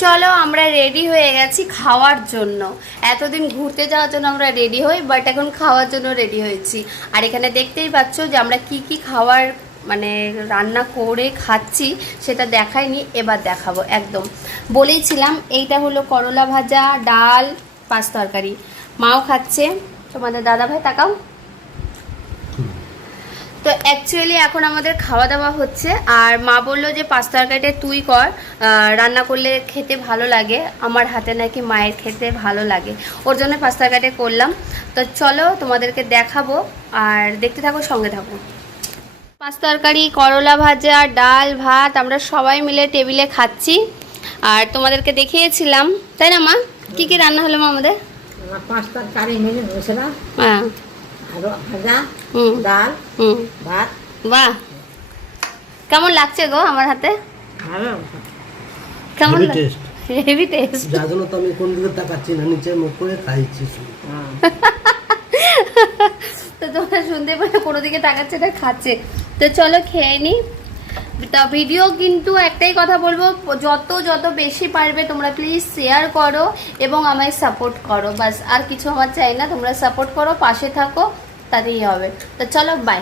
চলো আমরা রেডি হয়ে গেছি খাওয়ার জন্য। এতদিন ঘুরতে যাওয়ার জন্য আমরা রেডি হই, বাট এখন খাওয়ার জন্য রেডি হয়েছি। আর এখানে দেখতেই পাচ্ছ যে আমরা কি কি খাওয়ার মানে রান্না করে খাচ্ছি সেটা দেখাইনি, এবার দেখাবো। একদম বলেইছিলাম এইটা হলো করলা ভাজা, ডাল, পাঁচ তরকারি। মাও খাচ্ছে, তোমাদের দাদা ভাই তাকাও। তো অ্যাকচুয়ালি এখন আমাদের খাওয়া দাওয়া হচ্ছে, আর মা বললো যে পাঁচ তরকারিটা তুই কর, রান্না করলে খেতে ভালো লাগে, আমার হাতে নাকি মায়ের খেতে ভালো লাগে, ওর জন্য পাঁচ তরকারিটা করলাম। তো চলো তোমাদেরকে দেখাবো, আর দেখতে থাকো, সঙ্গে থাকো। পাঁচ তরকারি, করলা ভাজা, ডাল, ভাত আমরা সবাই মিলে টেবিলে খাচ্ছি। আর তোমাদেরকে দেখিয়েছিলাম, তাই না মা? কি কি রান্না হলো মা আমাদের? পাঁচ তরকারি মিলে মশলা, হ্যাঁ, আর ভাজা, ডাল, ভাত। বাহ, কেমন লাগছে গো আমার হাতে? ভালো। কেমন হেভি টেস্ট, হেভি টেস্ট। যার জন্য তো আমি কোন দিকে তাকাচ্ছি না, নিচে মুখ করে খাইছি শুধু। তো তোমরা শুনতে পারো কোনো দিকে তাকাচ্ছে না, খাচ্ছে। তো চলো খেয়ে নি। তা ভিডিও কিন্তু একটাই কথা বলবো, যত যত বেশি পারবে তোমরা প্লিজ শেয়ার করো এবং আমায় সাপোর্ট করো, বাস আর কিছু আমার চাই না। তোমরা সাপোর্ট করো, পাশে থাকো, তাতেই হবে। তো চলো বাই।